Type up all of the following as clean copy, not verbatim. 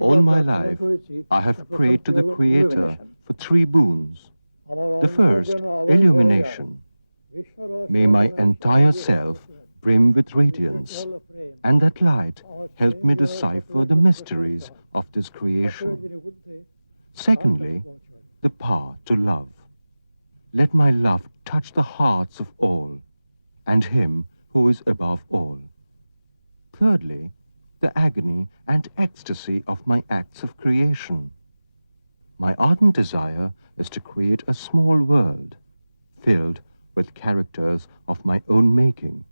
All my life, I have prayed to the Creator for three boons. The first, illumination. May my entire self brim with radiance, and that light help me decipher the mysteries of this creation. Secondly, the power to love. Let my love touch the hearts of all, and Him who is above all. Thirdly, the agony and ecstasy of my acts of creation. My ardent desire is to create a small world, filled with characters of my own making.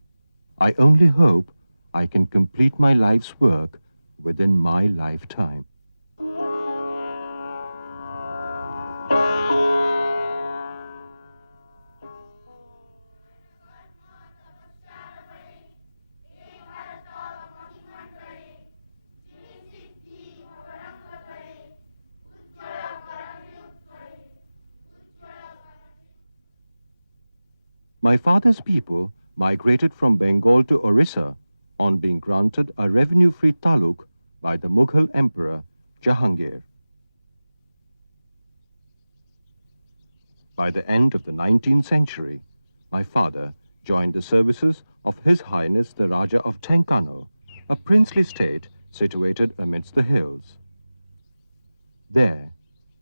I only hope I can complete my life's work within my lifetime. My father's people migrated from Bengal to Orissa on being granted a revenue-free taluk by the Mughal Emperor Jahangir. By the end of the 19th century, my father joined the services of His Highness the Raja of Tenkano, a princely state situated amidst the hills. There,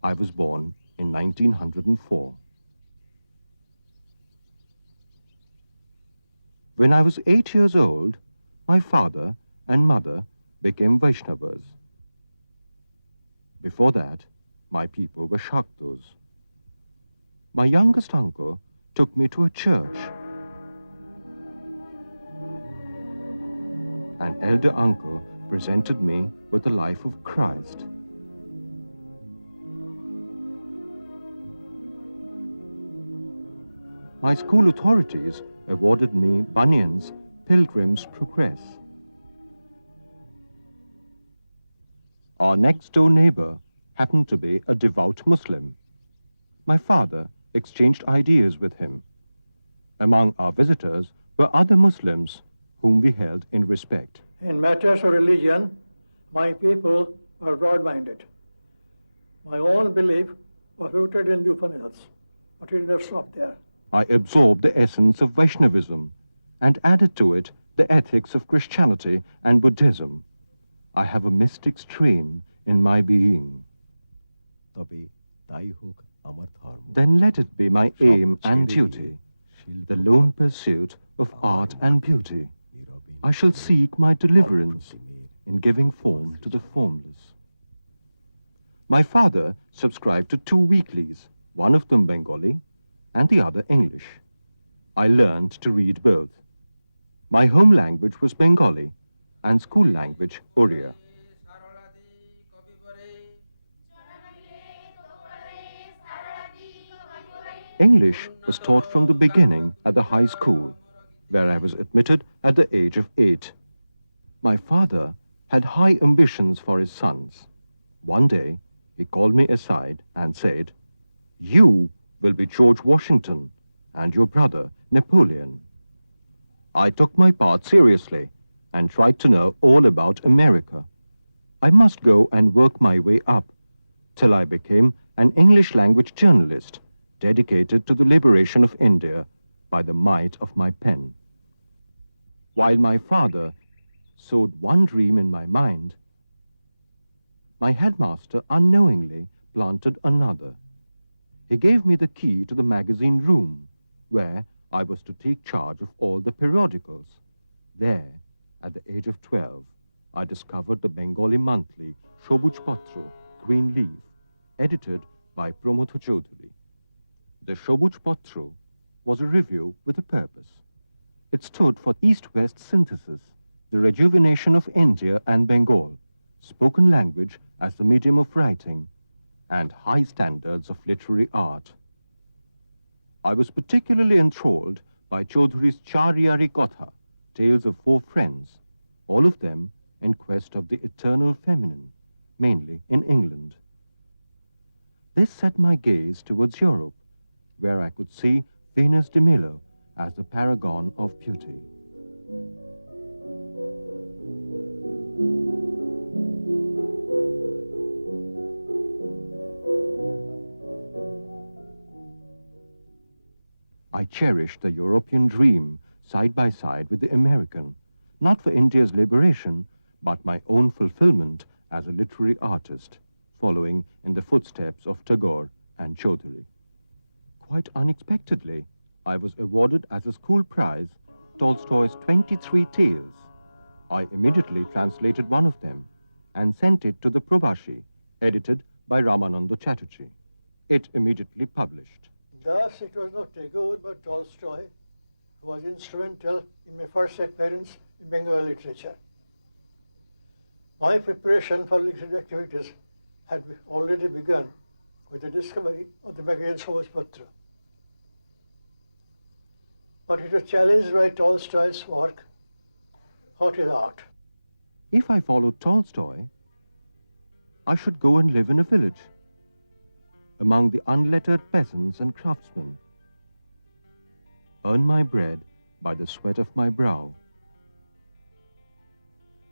I was born in 1904. When I was 8 years old, my father and mother became Vaishnavas. Before that, my people were Shaktas. My youngest uncle took me to a church. An elder uncle presented me with the life of Christ. My school authorities awarded me Bunyan's Pilgrim's Progress. Our next-door neighbor happened to be a devout Muslim. My father exchanged ideas with him. Among our visitors were other Muslims whom we held in respect. In matters of religion, my people were broad-minded. My own belief was rooted in the Upanishads, but it did not stop there. I absorbed the essence of Vaishnavism and added to it the ethics of Christianity and Buddhism. I have a mystic strain in my being. Then let it be my aim and duty, the lone pursuit of art and beauty. I shall seek my deliverance in giving form to the formless. My father subscribed to 2 weeklies, one of them Bengali and the other English. I learned to read both. My home language was Bengali and school language Oriya. English was taught from the beginning at the high school, where I was admitted at the age of 8. My father had high ambitions for his sons. One day, he called me aside and said, "You will be George Washington and your brother Napoleon." I took my part seriously and tried to know all about America. I must go and work my way up till I became an English language journalist dedicated to the liberation of India by the might of my pen. While my father sowed one dream in my mind, my headmaster unknowingly planted another. He gave me the key to the magazine room, where I was to take charge of all the periodicals. There, at the age of 12, I discovered the Bengali monthly Shobuj Patro, Green Leaf, edited by Pramotho Chaudhary. The Shobuj Patro was a review with a purpose. It stood for East-West synthesis, the rejuvenation of India and Bengal, spoken language as the medium of writing, and high standards of literary art. I was particularly enthralled by Chaudhary's Charyari Kotha, Tales of 4 Friends, all of them in quest of the eternal feminine, mainly in England. This set my gaze towards Europe, where I could see Venus de Milo as the paragon of beauty. I cherished the European dream side by side with the American, not for India's liberation, but my own fulfillment as a literary artist, following in the footsteps of Tagore and Chaudhary. Quite unexpectedly, I was awarded as a school prize Tolstoy's 23 Tales. I immediately translated one of them and sent it to the Prabhashi, edited by Ramananda Chatterjee. It immediately published. Thus, it was not Tagore but Tolstoy who was instrumental in my first appearance in Bengali literature. My preparation for literary activities had already begun with the discovery of the magazine Sobojpatra. But it was challenged by Tolstoy's work, What is Art? If I followed Tolstoy, I should go and live in a village, among the unlettered peasants and craftsmen, earn my bread by the sweat of my brow,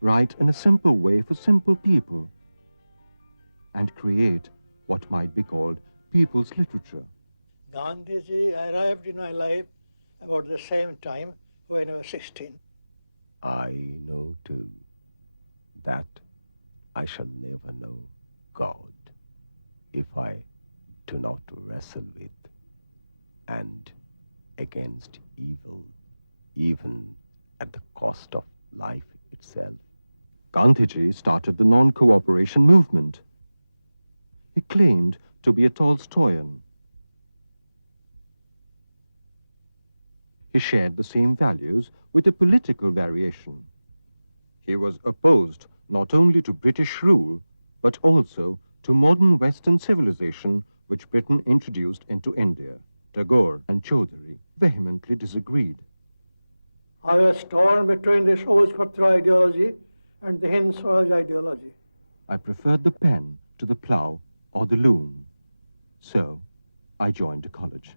write in a simple way for simple people, and create what might be called people's literature. Gandhiji arrived in my life about the same time when I was 16. I know too that I shall never know God if I do not wrestle with and against evil, even at the cost of life itself. Gandhiji started the non-cooperation movement. He claimed to be a Tolstoyan. He shared the same values with a political variation. He was opposed not only to British rule, but also to modern Western civilization which Britain introduced into India. Tagore and Chaudhary vehemently disagreed. I was torn between the Sobojpatra ideology and the Hind Swaraj ideology. I preferred the pen to the plough or the loom. So, I joined a college.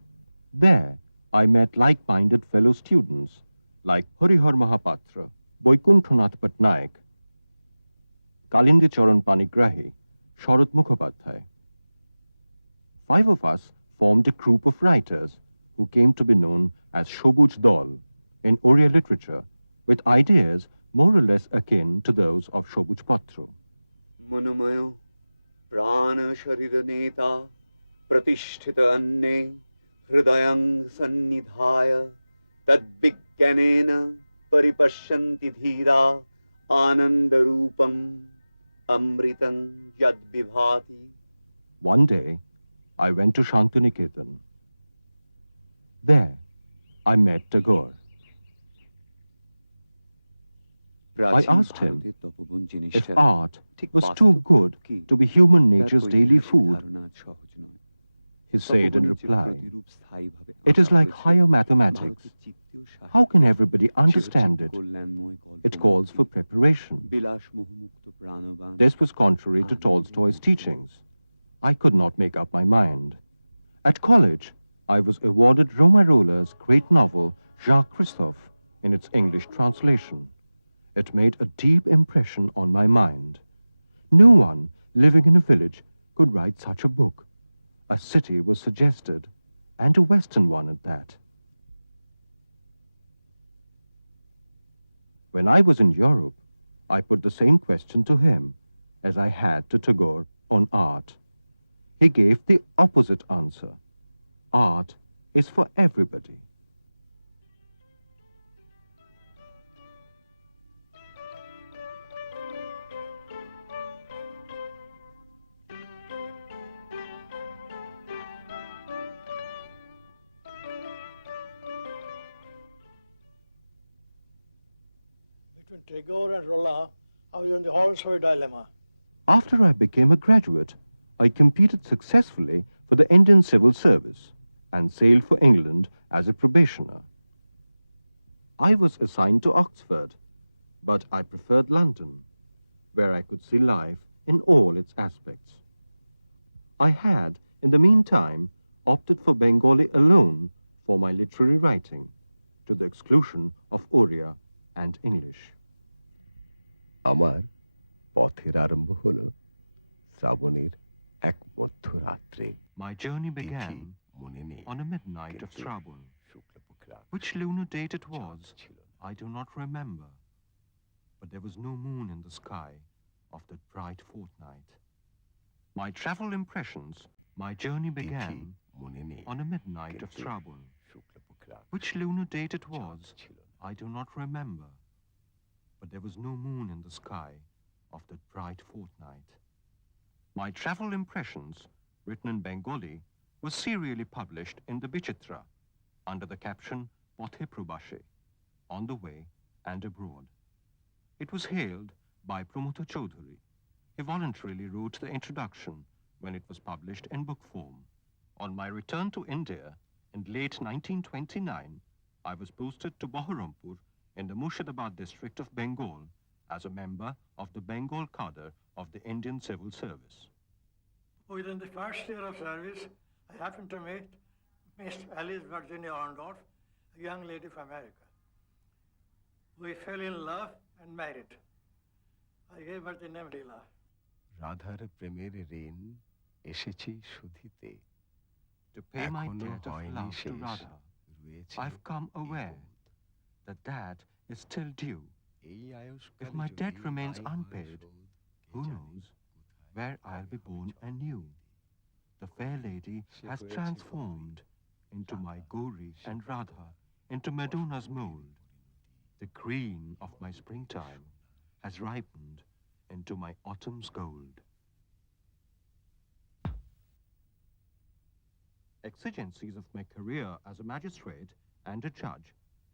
There, I met like-minded fellow students like Harihar Mahapatra, Boikunthonath Patnaik, Kalindi Charan Panigrahi, Sharat Mukhopadhyay. 5 of us formed a group of writers who came to be known as Shobuj Dol in Oriya literature, with ideas more or less akin to those of Shobuj Patro. Manumayo prana sharira neta pratisthita anne hridayang sannidhaya tad vigyanena paripashyanti dhira anandarupam amritam yad vibhati. One day, I went to Shantiniketan. There, I met Tagore. I asked him if art was too good to be human nature's daily food. He said in reply, "It is like higher mathematics. How can everybody understand it? It calls for preparation." This was contrary to Tolstoy's teachings. I could not make up my mind. At college, I was awarded Romarola's great novel, Jacques Christophe, in its English translation. It made a deep impression on my mind. No one living in a village could write such a book. A city was suggested, and a Western one at that. When I was in Europe, I put the same question to him as I had to Tagore on art. He gave the opposite answer. Art is for everybody. Between Tagore and Rolla, I was in the horse of a dilemma. After I became a graduate, I competed successfully for the Indian Civil Service and sailed for England as a probationer. I was assigned to Oxford, but I preferred London, where I could see life in all its aspects. I had, in the meantime, opted for Bengali alone for my literary writing, to the exclusion of Oriya and English. আমার পথের আরম্ভ হলো শ্রাবণের এক মধ্যরাত্রে। My journey began on a midnight of Shravan. Which lunar date it was, ছিল না। I do not remember. But there was no moon in the sky of that bright fortnight. My travel impressions, my journey Tithi began মনে নেই, on a midnight of কিন্তু Shravan. শুক্লপক্ষের আগে Which lunar date it চাঁদ was, ছিল না। I do not remember. But there was no moon in the sky of that bright fortnight. My travel impressions, written in Bengali, were serially published in the Bichitra under the caption Pothe Prabashe, on the way and abroad. It was hailed by Pramota Chaudhary. He voluntarily wrote the introduction when it was published in book form. On my return to India in late 1929, I was posted to Baharampur in the Murshidabad district of Bengal as a member of the Bengal cadre of the Indian Civil Service. Within the first year of service, I happened to meet Miss Alice Virginia Orndorff, a young lady from America. We fell in love and married. I gave her the name Leela. রাধার প্রেমের ঋণ এসেছি শুধিতে, To pay my এখনো debt of হয়নি love to শেষ, Radha, রয়েছে I've come এই aware বোধ। that is still due. এই আয়ুষ্কালে If my যদি debt remains নাই হয় unpaid, শোধ, কে who জানে knows কোথায় where I'll be কবে born হবে anew. The fair lady say has হয়েছে transformed into my Gauri and Radha into Madona's mold. The green of my springtime has ripened into my autumn's gold. Exigencies of my career as a magistrate and a judge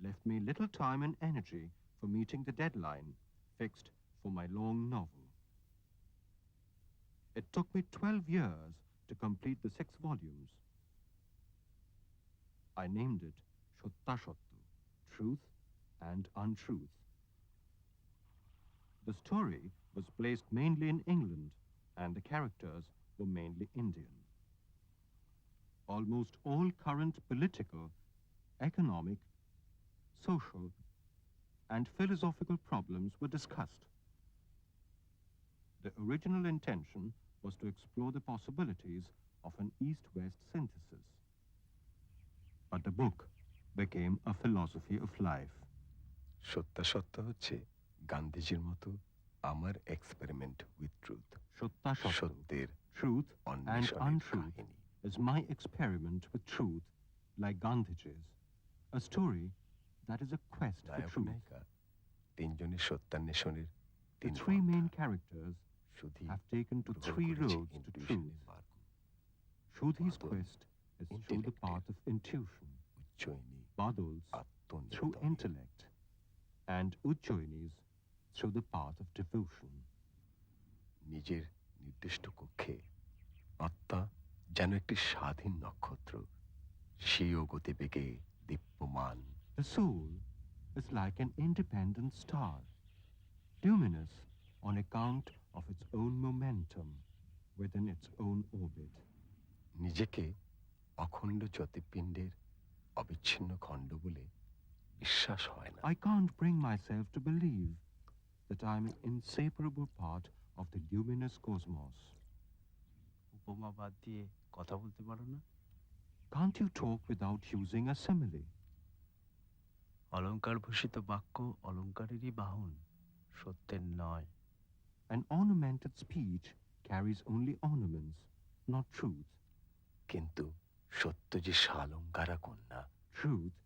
left me little time and energy for meeting the deadline fixed for my long novel. It took me 12 years to complete the 6 volumes. I named it Shotta Shottu, Truth and Untruth. The story was placed mainly in England and the characters were mainly Indian. Almost all current political, economic, social, and philosophical problems were discussed. The original intention was to explore the possibilities of an East-West synthesis. But the book became a philosophy of life. সত্যাসত্য হচ্ছে গান্ধীজির মতো আমার experiment with truth. Shotta Shottu, সত্যের Truth and অন্বেষণের Untruth কাহিনী। is my experiment with truth, like Gandhiji's, a story that is a quest for নায়ক truth. নায়িকা তিনজনের সত্যান্বেষণের The তিন 3 main পন্থা। characters Sudhi have taken to গ্রহণ 3 করেছে roads to intuition-এর truth. মার্গ। Shudhi's Badal, quest is through the intellect-এর path of intuition, Ujjayini Badal's through আত্মনির্ভর। intellect, and Ujjoyini's through the path of devotion. নিজের নির্দিষ্ট কক্ষে আত্মা যেন একটি স্বাধীন নক্ষত্র, স্বীয় গতিবেগে দীপ্যমান। The soul is like an independent star, luminous on account of its own momentum within its own orbit. নিজেকে অখণ্ড জ্যোতির্পিণ্ডের অবিচ্ছিন্ন খণ্ড বলে বিশ্বাস হয় না। I can't bring myself to believe that I'm an inseparable part of the luminous cosmos. উপমা বাদ দিয়ে কথা বলতে পারো না? Can't you talk without using a simile? অলঙ্কারভূষিত বাক্য অলঙ্কারেরই বাহন, সত্যের নয়। An ornamented speech carries only ornaments, not truth. কিন্তু সত্য যে সালঙ্কারা কন্যা। Truth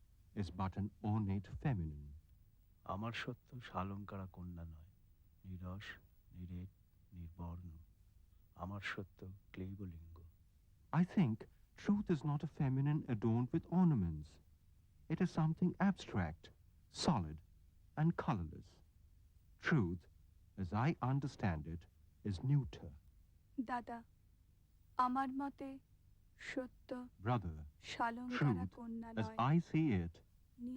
is but an ornate feminine. আমার সত্য সালঙ্কারা কন্যা নয়, নিরস, নিরেট, নির্বর্ণ। আমার সত্য ক্লেবলিঙ্গ। I think truth is not a feminine adorned with ornaments. It is something abstract, solid, and colorless. Truth, as I understand it, is neuter. দাদা, আমার মতে সত্য Brother, শালঙ্কারা truth, কন্যা as নয়, I see it,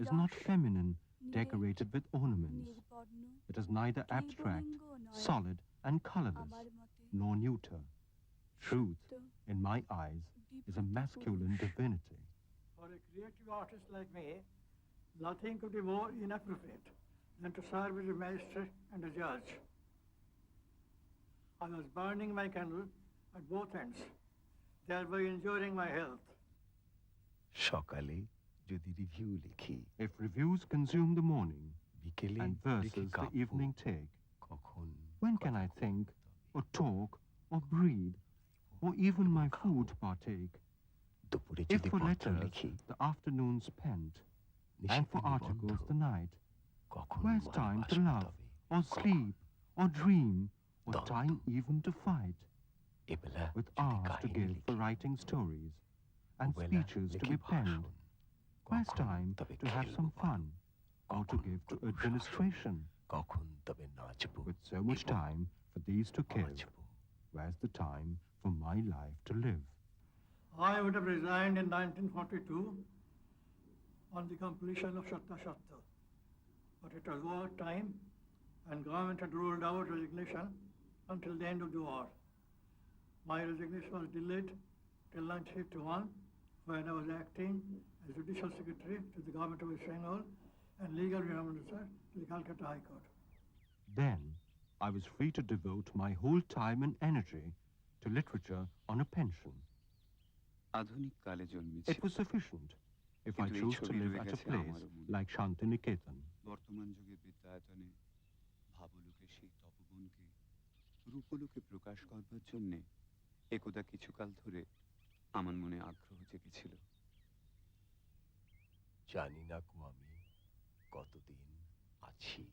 is not নিরস, feminine, নিরেট, decorated with ornaments. নির্বর্ণ, It is neither abstract, ক্লেবলিঙ্গও নয়। solid, and colorless, আমার মতে nor neuter. Truth, সত্য in my eyes, is a Bibhuti masculine পুরুষ। divinity. For a creative artist like me, nothing could be more inappropriate than to serve as a magistrate and a judge. I was burning my candle at both ends, thereby injuring my health. সকালে যদি review লিখি, If reviews consume the morning বিকেলে and লিখি verses the Kabya, evening take, কখন when can I think or talk or breathe or even my food partake? দুপুরে If যদি for পত্র letters লিখি, the afternoon spent, and নিশীথে for নিবন্ধ, articles the night, কখন where's time to ভালোবাসবো love তবে, or sleep or dream or দ্বন্দ্ব। time even to fight? এবেলা With যদি hours to কাহিনী give for লিখি, writing stories and Obela speeches to লিখি be penned, ভাষণ, where's কখন time তবে to have খেলবো some বলো, fun or to কখন give to করবো শাসন, administration? কখন তবে নাচবো, With so much এবং time for these to give, বাঁচবো। where's the time for my life to live? I would have resigned in 1942 on the completion of Shatta Shatta. But it was war time and government had ruled out resignation until the end of the war. My resignation was delayed till 1951 when I was acting as Judicial Secretary to the government of West Bengal and Legal Officer to the Calcutta High Court. Then I was free to devote my whole time and energy to literature on a pension. আধুনিক কালে জন্মেছি। It was sufficient if I কিন্তু এই chose to ছবি live রয়ে at a গেছে place আমারও মনে। like Shantiniketan. বর্তমান যুগের বিদ্যায়তনে ভাবলোকে সেই তপবনকে রূপলোকে প্রকাশ করবার জন্যে একদা কিছুকাল ধরে আমার মনে আগ্রহ জেগেছিল। জানি না কো আমি কতদিন আছি,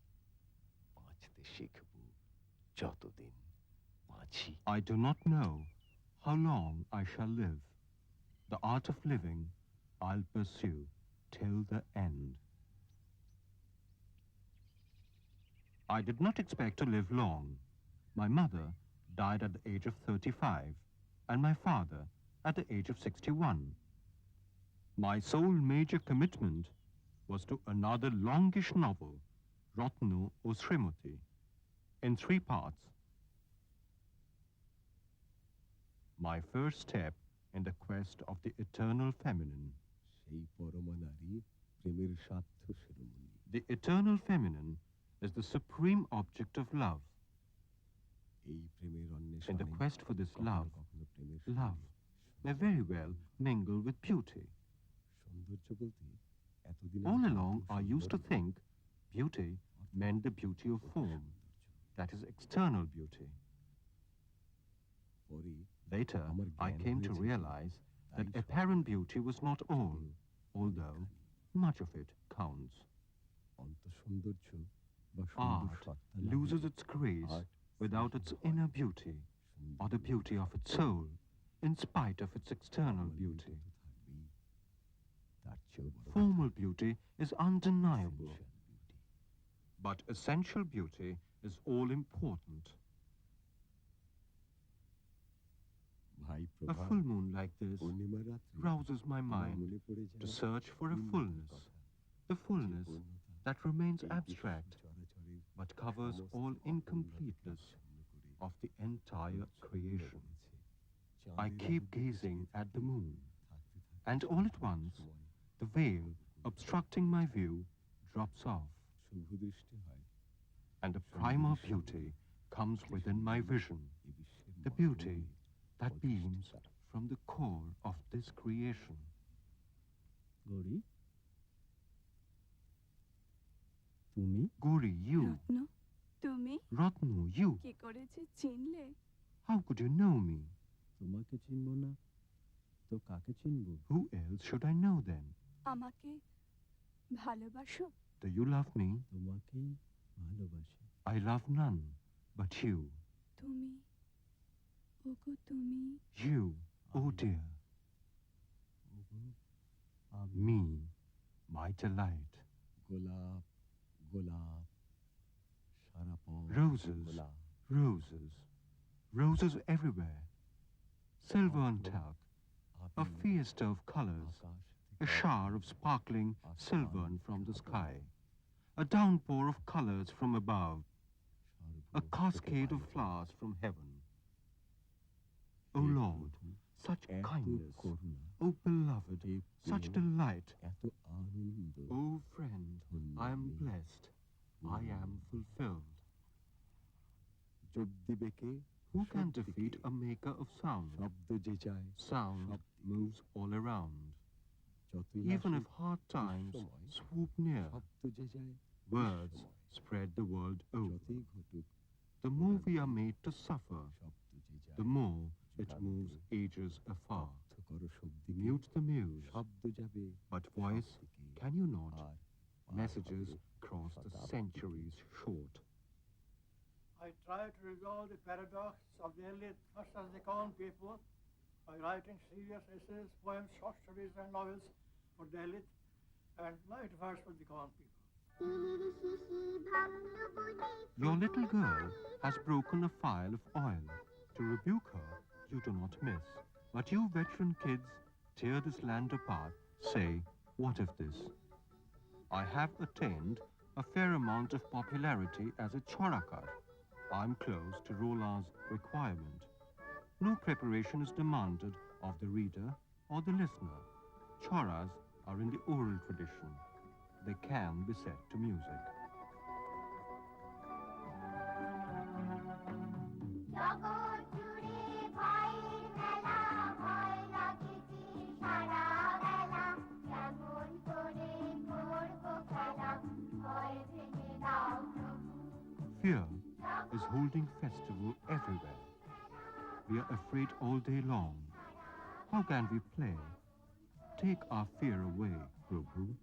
বাঁচতে শিখব যতদিন বাঁচি। I do not know how long I shall live. The art of living I'll pursue till the end. I did not expect to live long. My mother died at the age of 35 and my father at the age of 61. My sole major commitment was to another longish novel, Ratnu o Srimati, in 3 parts. My first step in the quest of the eternal feminine. সেই পরমা নারী প্রেমের স্বার্থ শিরোমণি। The eternal feminine is the supreme object of love. এই প্রেমের অন্বেষণে In the quest for this কখনো love, কখনো প্রেমের love সঙ্গে may very well mingle with beauty. সৌন্দর্য বলতে এতদিন All along, I used to think beauty meant the beauty of form, that is external beauty. পরে Later, আমার I জ্ঞান came to হয়েছে realize তাই that apparent beauty was not all, although much of it counts. অন্তঃসৌন্দর্য বা সুন্দর Art সত্তা না loses হলে its grace art without its inner beauty, or the beauty of its soul, in spite of its external beauty. থাকবেই, তার চেয়েও বড় Formal beauty is undeniable, essential beauty। but essential beauty is all important. ভাই A Prabha full moon like this পূর্ণিমা রাত্রি rouses my আমার mind মনে পড়ে যায় to search for a পূর্ণতার fullness, কথা, the fullness যে পূর্ণতা that remains এই বিশ্ব abstract চরাচরের but covers সমস্ত all অপূর্ণতাকে incompleteness আচ্ছন্ন করে of the entire উচ্ছন্ন creation. করেছে। I চাঁদের keep আলোতে gazing চেয়ে at the থাকি, moon, থাকতে থাকতে and all at once সময় the veil obstructing my view drops off, শুভ দৃষ্টি হয়। and a primal beauty comes within my vision, এই বিশ্বের the মর্মে beauty that beams অধিষ্ঠিতা। from the core of this creation. Gauri, তুমি Gauri, you, রত্ন তুমি Ratnu, you, কি করে যে চিনলে? how could you know me? তোমাকে চিনব না তো কাকে চিনব? Who else should I know then? আমাকে ভালোবাসো? Do you love me? তোমাকেই ভালোবাসি। I love none but you. তুমি ওগো তুমি You, oh dear, ওগো, me, my delight. গোলাপ গোলাপ সারা পথ Roses, গোলাপ। roses, roses everywhere. Silver on talc, a fiesta of colors, Akash a থেকে shower of sparkling silver from the sky, a downpour of colors from above, a cascade of flowers from heaven. O Lord, such এত kindness, করুণা, O beloved, এই such প্রেম, delight. এত আনন্দ, O friend, I am blessed, I am fulfilled. যোগ দিবে কে? Who can শব্দকে। defeat a maker of sound? শব্দ যে চায় Sound শব্দকে। moves all around. Even if hard times swoop near, words spread the world over. The more we are made to suffer, the more it moves ages afar. Mute the muse, but voice, can you not? Messages cross the centuries short. I try to resolve the paradox of the early first as the common people by writing serious essays, poems, short stories, and novels for the elite and light verse for the common people. Your little girl has broken a phial of oil. To rebuke her, you do not miss. But you veteran kids tear this land apart, say, what if this? I have attained a fair amount of popularity as a chorakar. I'm close to Rola's requirement. No preparation is demanded of the reader or the listener. Choras are in the oral tradition. They can be set to music. Fear is holding festival everywhere. We are afraid all day long. How can we play? Take our fear away, Prabhu.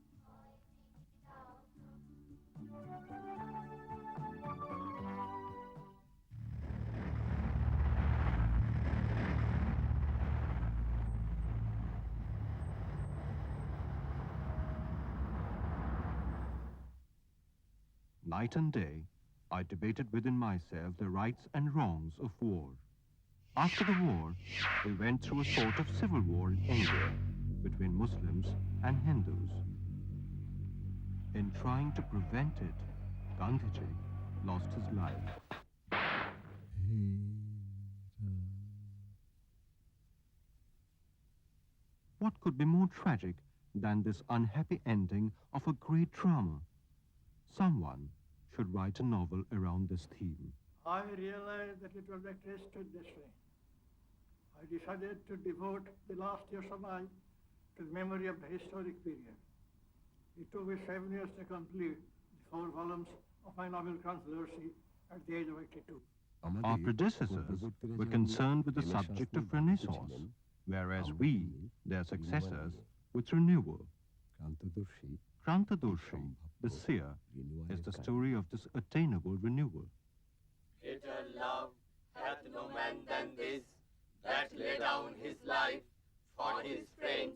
Night and day, I debated within myself the rights and wrongs of war. After the war, we went through a sort of civil war in India between Muslims and Hindus. In trying to prevent it, Gandhiji lost his life. What could be more tragic than this unhappy ending of a great drama? Someone should write a novel around this theme. I realized that it was a twisted destiny. I decided to devote the last years of my life to the memory of the historic period. It took me 7 years to complete the 4 volumes of my novel Controversy at the age of 82. Our predecessors were concerned with the subject of Renaissance, whereas we, their successors, with renewal. Krantadurshi, the seer, is the story of this attainable renewal. Greater love hath no man than this, that lay down his life for his friends.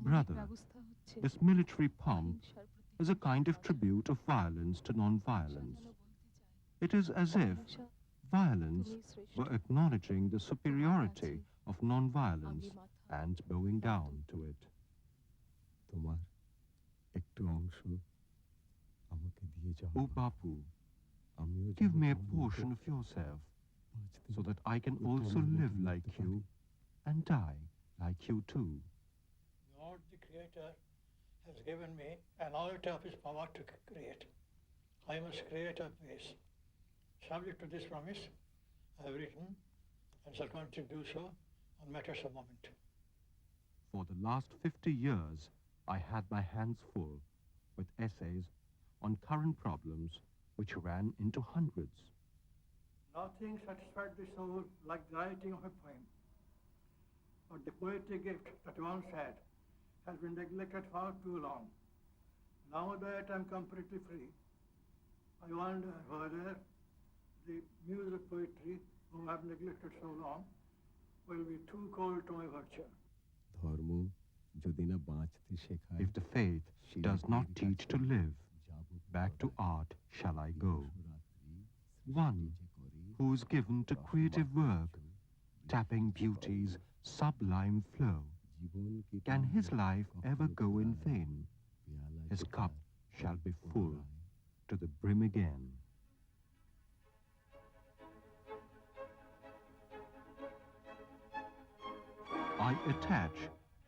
Brother, this military pomp is a kind of tribute of violence to non-violence. It is as if violence were acknowledging the superiority of non-violence and bowing down to it. O Bapu, give me a portion of yourself so that I can also live like you and die like you too. Lord the Creator has given me an ounce of his power to create. I must create a place. Subject to this promise, I have written and shall continue to do so on matters of moment. For the last 50 years, I had my hands full with essays on current problems which ran into hundreds. Nothing satisfied the soul like the writing of a poem. But the poetic gift that I once had has been neglected far too long. Now that I'm completely free, I wonder whether the muse of poetry, whom I've neglected so long, will be too cold to my virtue. If the faith does not teach to live, back to art shall I go. One who is given to creative work, tapping beauty's sublime flow. Can his life ever go in vain? His cup shall be full to the brim again. I attach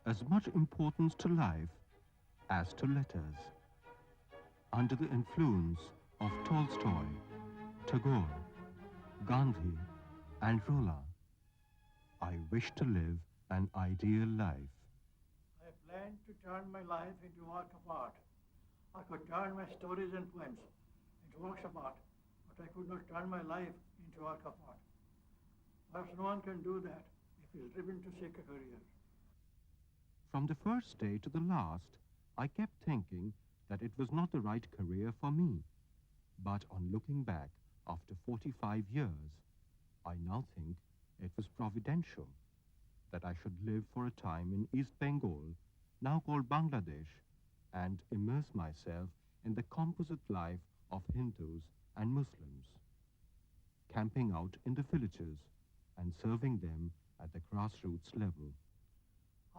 as much importance to life as to letters. Under the influence of Tolstoy, Tagore, Gandhi, and Rolla, I wish to live an ideal life. I planned to turn my life into a work of art. I could turn my stories and poems into works of art, but I could not turn my life into a work of art. Perhaps no one can do that if he is driven to seek a career. From the first day to the last, I kept thinking that it was not the right career for me. But on looking back after 45 years, I now think it was providential that I should live for a time in East Bengal, now called Bangladesh, and immerse myself in the composite life of Hindus and Muslims, camping out in the villages and serving them at the grassroots level.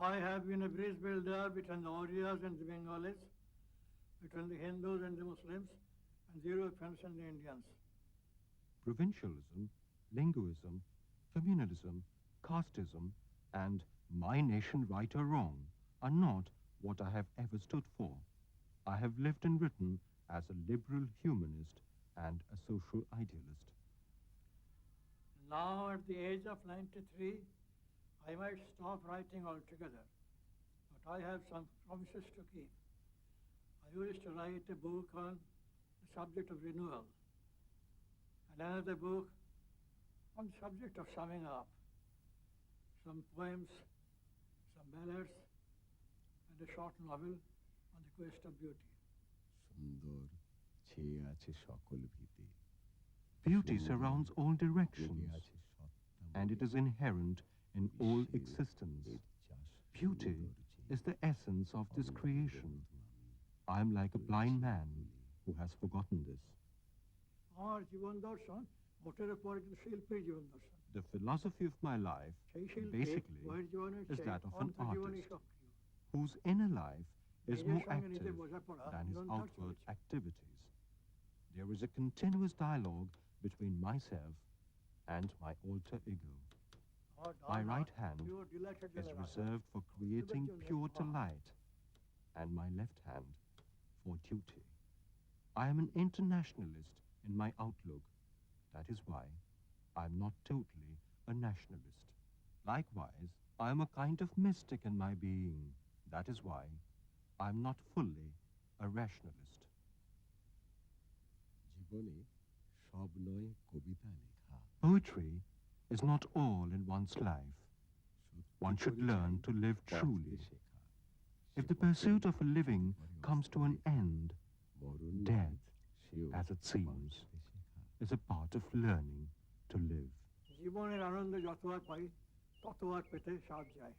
I have been a bridge builder between the Orias and the Bengalis, between the Hindus and the Muslims, and the Europeans and the Indians. Provincialism, linguism, communalism, casteism, and my nation right or wrong are not what I have ever stood for. I have lived and written as a liberal humanist and a social idealist. Now, at the age of 93, I might stop writing altogether, but I have some promises to keep. I used to write a book on the subject of renewal, and another book on the subject of summing up, some poems, some ballads, and a short novel on the quest of beauty. সুন্দর ছেয়ে আছে সকল ভিতে Beauty surrounds all জেগে directions, আছে সত্তা and it is inherent in all existence. Beauty is the essence of this creation. I am like a blind man who has forgotten this. আমার জীবন দর্শন মোটের উপর কিন্তু শিল্পীর জীবন দর্শন The philosophy of my life সেই শিল্পী basically বহির জীবনের is চেয়ে that of an অন্তর্জীবনী artist সক্রিয় whose inner life is নিজের more সঙ্গে নিজের active বোঝাপড়া than his নিরন্তর outward চলছে। activities. There is a continuous dialogue between myself and my alter ego. আমার My ডান right হাত hand pure delighted is জন্য রাখা। reserved for creating জন্য pure সমান। delight, and my left hand for duty. I am an internationalist in my outlook. That is why I am not totally a nationalist. Likewise, I am a kind of mystic in my being. That is why I am not fully a rationalist. জীবনে সব নয় কবিতা লেখা Poetry is not all in one's life. সত্যি One should করে learn চাই to live বাঁচতে truly. শেখা। If say the পথে pursuit of a living পরে comes to an অস্ত end, মরণ death, সেও as it seems, বাঁচতে শেখা। is a part of learning to live. জীবনের আনন্দ যতবার পাই ততবার পেতে সাথ যায়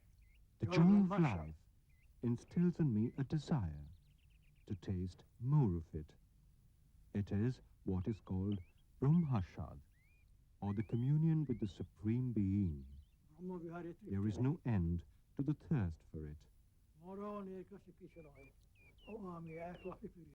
The Your joy of Brahmasha. life instills in me a desire to taste more of it. It is what is called Brahmashad, or the communion with the Supreme Being. ব্রহ্মবিহারে There is no end to the thirst for it. মরণের কাছে কিছু নয় ও আমি এক লাফে ফিরে